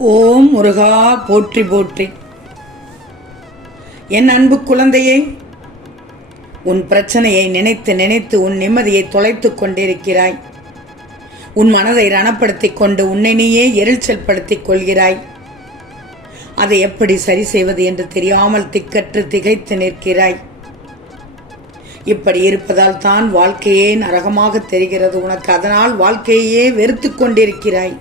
ஓம் முருகா போற்றி போற்றி. என் அன்பு குழந்தையே உன் பிரச்சனையை நினைத்து நினைத்து உன் நிம்மதியை தொலைத்துக் கொண்டிருக்கிறாய். உன் மனதை ரணப்படுத்திக் கொண்டு உன்னை நீயே எரிச்சல் படுத்திக் கொள்கிறாய். அதை எப்படி சரி செய்வது என்று தெரியாமல் திக்கற்று திகைத்து நிற்கிறாய். இப்படி இருப்பதால் தான் வாழ்க்கையே நரகமாக தெரிகிறது. உனக்கு அதனால் வாழ்க்கையே வெறுத்து கொண்டிருக்கிறாய்.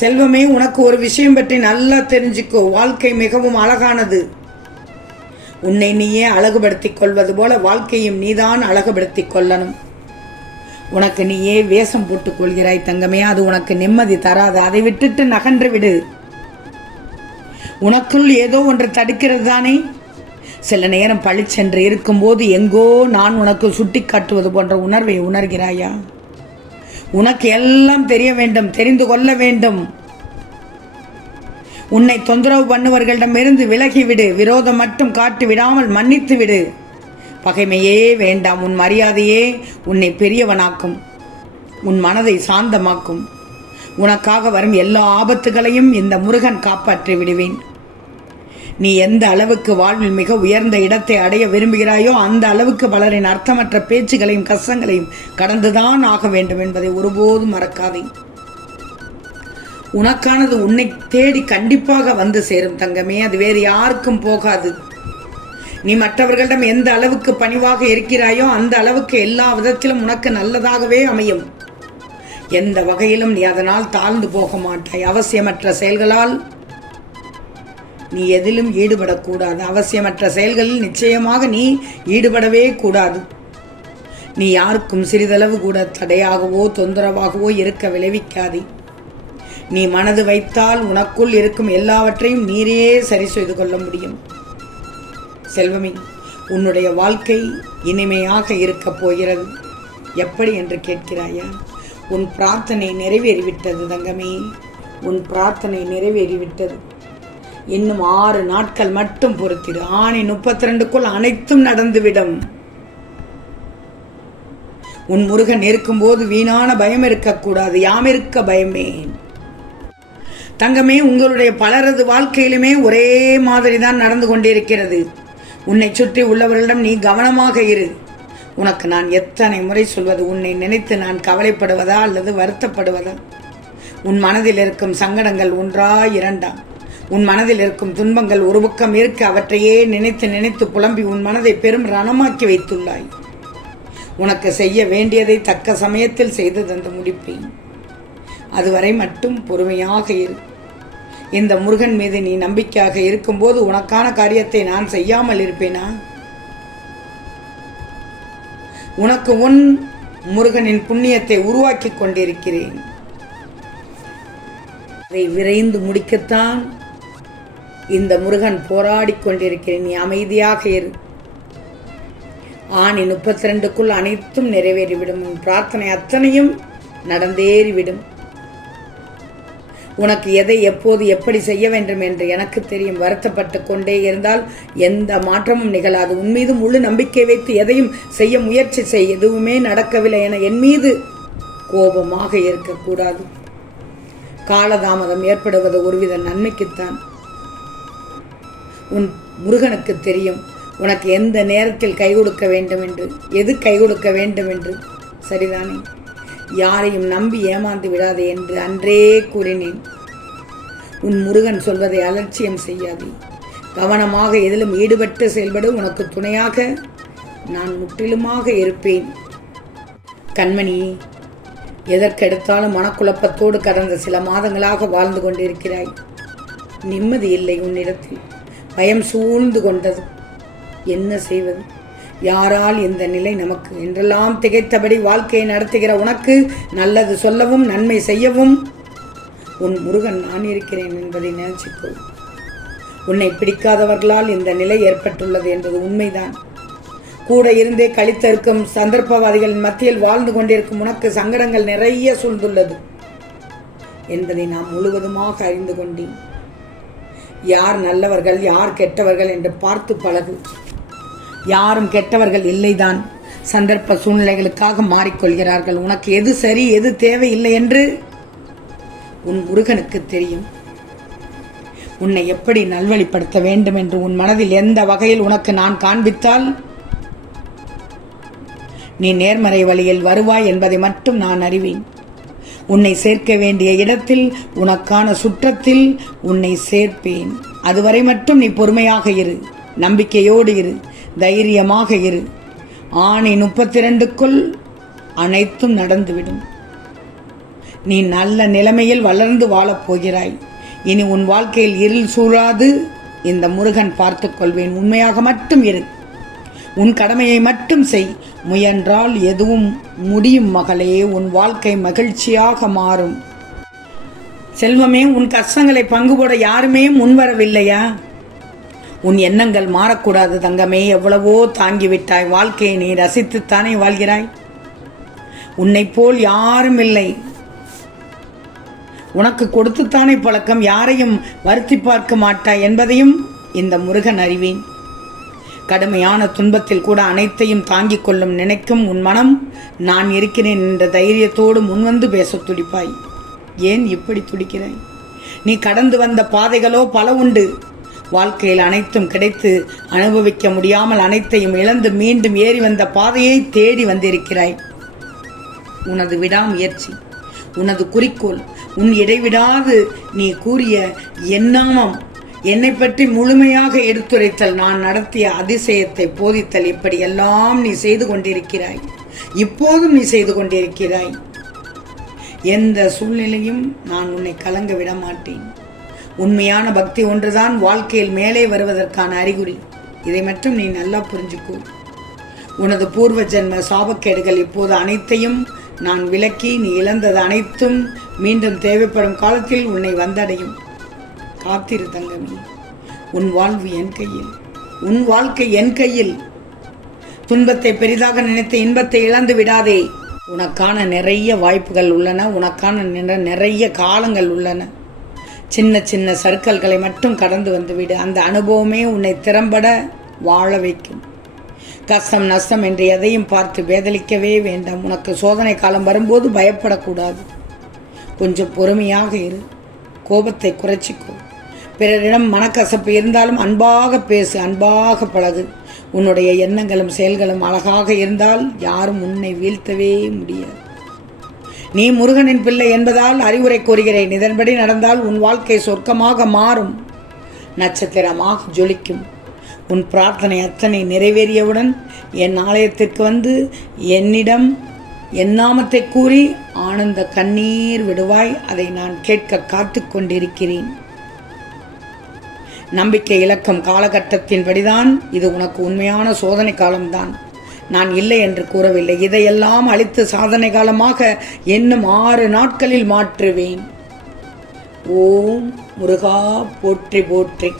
செல்வமே உனக்கு ஒரு விஷயம் பற்றி நல்லா தெரிஞ்சுக்கோ. வாழ்க்கை மிகவும் அழகானது. உன்னை நீயே அழகுபடுத்திக் கொள்வது போல வாழ்க்கையும் நீதான் அழகுபடுத்திக் கொள்ளணும். உனக்கு நீயே வேஷம் போட்டுக் கொள்கிறாய் தங்கமே. அது உனக்கு நிம்மதி தராது. அதை விட்டுட்டு நகன்று விடு. உனக்குள் ஏதோ ஒன்று தடுக்கிறது தானே? சில நேரம் பளிச்சென்று இருக்கும்போது எங்கோ நான் உனக்கு சுட்டி காட்டுவது போன்ற உணர்வை உணர்கிறாயா? உனக்கு எல்லாம் தெரிய வேண்டும் தெரிந்து கொள்ள வேண்டும். உன்னை தொந்தரவு பண்ணுவர்களிடமிருந்து விலகிவிடு விரோதம் மட்டும் காட்டி விடாமல் மன்னித்து விடு. பகைமையே வேண்டாம் உன் மரியாதையே உன்னை பெரியவனாக்கும் உன் மனதை சாந்தமாக்கும். உனக்காக வரும் எல்லா ஆபத்துகளையும் இந்த முருகன் காப்பாற்றி விடுவேன். நீ எந்த அளவுக்கு வாழ்வில் மிக உயர்ந்த இடத்தை அடைய விரும்புகிறாயோ அந்த அளவுக்கு பலரின் அர்த்தமற்ற பேச்சுகளையும் கஷ்டங்களையும் கடந்துதான் ஆக வேண்டும் என்பதை ஒருபோதும் மறக்காதே. உனக்கானது உன்னை தேடி கண்டிப்பாக வந்து சேரும் தங்கமே. அது வேறு யாருக்கும் போகாது. நீ மற்றவர்களிடம் எந்த அளவுக்கு பணிவாக இருக்கிறாயோ அந்த அளவுக்கு எல்லா விதத்திலும் உனக்கு நல்லதாகவே அமையும். எந்த வகையிலும் நீ அதனால் தாழ்ந்து போக மாட்டாய். அவசியமற்ற செயல்களால் நீ எதிலும் ஈடுபடக்கூடாது. அவசியமற்ற செயல்களில் நிச்சயமாக நீ ஈடுபடவே கூடாது. நீ யாருக்கும் சிறிதளவு கூட தடையாகவோ தொந்தரவாகவோ இருக்க விளைவிக்காதே. நீ மனது வைத்தால் உனக்குள் இருக்கும் எல்லாவற்றையும் நீரே சரி செய்து கொள்ள முடியும். செல்வமே உன்னுடைய வாழ்க்கை இனிமையாக இருக்கப் போகிறது. எப்படி என்று கேட்கிறாயா? உன் பிரார்த்தனை நிறைவேறிவிட்டது தங்கமே. உன் பிரார்த்தனை நிறைவேறிவிட்டது. இன்னும் ஆறு நாட்கள் மட்டும் பொறுத்திரு. ஆணி முப்பத்தி ரெண்டுக்குள் அனைத்தும் நடந்துவிடும். உன் முருகன் இருக்கும்போது வீணான பயம் இருக்கக்கூடாது. யாம் இருக்க தங்கமே உங்களுடைய பலரது வாழ்க்கையிலுமே ஒரே மாதிரி தான் நடந்து கொண்டிருக்கிறது. உன்னை சுற்றி உள்ளவர்களிடம் நீ கவனமாக இரு. உனக்கு நான் எத்தனை முறை சொல்வது? உன்னை நினைத்து நான் கவலைப்படுவதா அல்லது வருத்தப்படுவதா? உன் மனதில் இருக்கும் சங்கடங்கள் ஒன்றா இரண்டா? உன் மனதில் இருக்கும் துன்பங்கள் ஒரு பக்கம் இருக்க அவற்றையே நினைத்து நினைத்து புலம்பி உன் மனதை பெரும் ரணமாக்கி வைத்துள்ளாய். உனக்கு செய்ய வேண்டியதை தக்க சமயத்தில் செய்து தந்து முடிப்பேன் அதுவரை மட்டும் பொறுமையாக இரு. இந்த முருகன் மீது நீ நம்பிக்கையாக இருக்கும்போது உனக்கான காரியத்தை நான் செய்யாமல் இருப்பேனா? உனக்கு உன் முருகனின் புண்ணியத்தை உருவாக்கி கொண்டிருக்கிறேன். அதை விரைந்து முடிக்கத்தான் இந்த முருகன் போராடி கொண்டிருக்கிறேன் நீ அமைதியாக இரு. ஆணி முப்பத்தி ரெண்டுக்குள் அனைத்தும் நிறைவேறிவிடும். உன் பிரார்த்தனை அத்தனையும் நடந்தேறிவிடும். உனக்கு எதை எப்போது எப்படி செய்ய வேண்டும் என்று எனக்கு தெரியும். வருத்தப்பட்டு கொண்டே இருந்தால் எந்த மாற்றமும் நிகழாது. உன் மீது முழு நம்பிக்கை வைத்து எதையும் செய்ய முயற்சி செய். எதுவுமே நடக்கவில்லை என என் மீது கோபமாக இருக்கக்கூடாது. காலதாமதம் ஏற்படுவது ஒருவித நன்மைக்குத்தான். உன் முருகனுக்கு தெரியும். உனக்கு எந்த நேரத்தில் கை கொடுக்க வேண்டும் என்று எது கை கொடுக்க வேண்டும் என்று. சரிதானே? யாரையும் நம்பி ஏமாந்து விடாதே என்று அன்றே கூறினேன். உன் முருகன் சொல்வதை அலட்சியம் செய்யாதே. கவனமாக எதிலும் ஈடுபட்டு செயல்பட உனக்கு துணையாக நான் முற்றிலுமாக இருப்பேன். கண்மணி எதற்கெடுத்தாலும் மனக்குழப்பத்தோடு கடந்த சில மாதங்களாக வாழ்ந்து கொண்டிருக்கிறாய். நிம்மதி இல்லை உன்னிடத்தில். பயம் சூழ்ந்து கொண்டது. என்ன செய்வது? யாரால் இந்த நிலை நமக்கு என்றெல்லாம் திகைத்தபடி வாழ்க்கையை நடத்துகிற உனக்கு நல்லது சொல்லவும் நன்மை செய்யவும்? உன் முருகன் நான் இருக்கிறேன் என்பதை நினைச்சுக்கோ. உன்னை பிடிக்காதவர்களால் இந்த நிலை ஏற்பட்டுள்ளது என்பது உண்மைதான். கூட இருந்தே கழித்திருக்கும் சந்தர்ப்பவாதிகளின் மத்தியில் வாழ்ந்து கொண்டிருக்கும் உனக்கு சங்கடங்கள் நிறைய சூழ்ந்துள்ளது. என்பதை நாம் முழுவதுமாக அறிந்து கொண்டேன். யார் நல்லவர்கள் யார் கெட்டவர்கள் என்று பார்த்து பழகு. யாரும் கெட்டவர்கள் இல்லைதான். சந்தர்ப்ப சூழ்நிலைகளுக்காக மாறிக்கொள்கிறார்கள். உனக்கு எது சரி எது தேவையில்லை என்று உன் முருகனுக்கு தெரியும். உன்னை எப்படி நல்வழிப்படுத்த வேண்டும் என்று உன் மனதில் எந்த வகையில் உனக்கு நான் காண்பித்தால்? நீ நேர்மறை வழியில் வருவாய் என்பதை மட்டும் நான் அறிவேன். உன்னை சேர்க்க வேண்டிய இடத்தில் உனக்கான சுற்றத்தில் உன்னை சேர்ப்பேன். அதுவரை மட்டும் நீ பொறுமையாக இரு. நம்பிக்கையோடு இரு. தைரியமாக இரு. ஆணை முப்பத்தி ரெண்டுக்குள் அனைத்தும் நடந்துவிடும். நீ நல்ல நிலைமையில் வளர்ந்து வாழப் போகிறாய். இனி உன் வாழ்க்கையில் இருள் சூழாது. இந்த முருகன் பார்த்துக்கொள்வேன் உண்மையாக மட்டும் இரு. உன் கடமையை மட்டும் செய். முயன்றால் எதுவும் முடியும் மகளே உன் வாழ்க்கை மகிழ்ச்சியாக மாறும். செல்வமே உன் கஷ்டங்களை பங்கு போட யாருமே முன்வரவில்லையா? உன் எண்ணங்கள் மாறக்கூடாது தங்கமே எவ்வளவோ தாங்கிவிட்டாய். வாழ்க்கையை நீ ரசித்துத்தானே வாழ்கிறாய். உன்னைப் போல் யாரும் இல்லை. உனக்கு கொடுத்துத்தானே பழக்கம் யாரையும் வருத்தி பார்க்க மாட்டாய் என்பதையும் இந்த முருகன் அறிவேன். கடுமையான துன்பத்தில் கூட அனைத்தையும் தாங்கிக் கொள்ளும் நினைக்கும் உன் மனம் நான் இருக்கிறேன் என்ற தைரியத்தோடு முன்வந்து பேசத் துடிப்பாய். ஏன் இப்படி துடிக்கிறாய் நீ கடந்து வந்த பாதைகளோ பல உண்டு. வாழ்க்கையில் அனைத்தும் கிடைத்து அனுபவிக்க முடியாமல் அனைத்தையும் இழந்து மீண்டும் ஏறி வந்த பாதையை தேடி வந்திருக்கிறாய். உனது விடாமுயற்சி உனது குறிக்கோள் உன் இடைவிடாது நீ கூறிய எண்ணாமம் என்னை பற்றி முழுமையாக எடுத்துரைத்தல் நான் நடத்திய அதிசயத்தை போதித்தல் இப்படியெல்லாம் நீ செய்து கொண்டிருக்கிறாய். இப்போதும் நீ செய்து கொண்டிருக்கிறாய். எந்த சூழ்நிலையும் நான் உன்னை கலங்க விட மாட்டேன் உண்மையான பக்தி ஒன்றுதான் வாழ்க்கையில் மேலே வருவதற்கான அறிகுறி. இதை மட்டும் நீ நல்லா புரிஞ்சுக்கோ. உனது பூர்வ ஜென்ம சாபக்கேடுகள் இப்போது அனைத்தையும் நான் விலக்கி நீ இழந்தது அனைத்தும் மீண்டும் தேவைப்படும் காலத்தில் உன்னை வந்தடையும். காத்திரு தங்கமே உன் வாழ்வு என் கையில் உன் வாழ்க்கை என் கையில். துன்பத்தை பெரிதாக நினைத்து இன்பத்தை இழந்து விடாதே. உனக்கான நிறைய வாய்ப்புகள் உள்ளன உனக்கான நிறைய காலங்கள் உள்ளன. சின்ன சின்ன சர்க்கல்களை மட்டும் கடந்து வந்துவிடு. அந்த அனுபவமே உன்னை திறம்பட வாழ வைக்கும். கஷ்டம் நஷ்டம் என்று எதையும் பார்த்து வேதலிக்கவே வேண்டாம். உனக்கு சோதனை காலம் வரும்போது பயப்படக்கூடாது. கொஞ்சம் பொறுமையாக இரு. கோபத்தை குறைச்சிக்கோ. பிறரிடம் மனக்கசப்பு இருந்தாலும் அன்பாக பேசு அன்பாக பழகு. உன்னுடைய எண்ணங்களும் செயல்களும் அழகாக இருந்தால் யாரும் உன்னை வீழ்த்தவே முடியாது. நீ முருகனின் பிள்ளை என்பதால் அறிவுரை கூறுகிறேன். இதன்படி நடந்தால் உன் வாழ்க்கை சொர்க்கமாக மாறும். நட்சத்திரமாக ஜொலிக்கும். உன் பிரார்த்தனை அத்தனை நிறைவேறியவுடன் என் ஆலயத்திற்கு வந்து என்னிடம் என் நாமத்தை கூறி ஆனந்த கண்ணீர் விடுவாய். அதை நான் கேட்க காத்து கொண்டிருக்கிறேன் நம்பிக்கை இலக்கம் காலகட்டத்தின்படிதான் இது உனக்கு உண்மையான சோதனை காலம்தான். நான் இல்லை என்று கூறவில்லை. இதையெல்லாம் அழித்து சாதனை காலமாக இன்னும் ஆறு நாட்களில் மாற்றுவேன். ஓம் முருகா போற்றி போற்றி.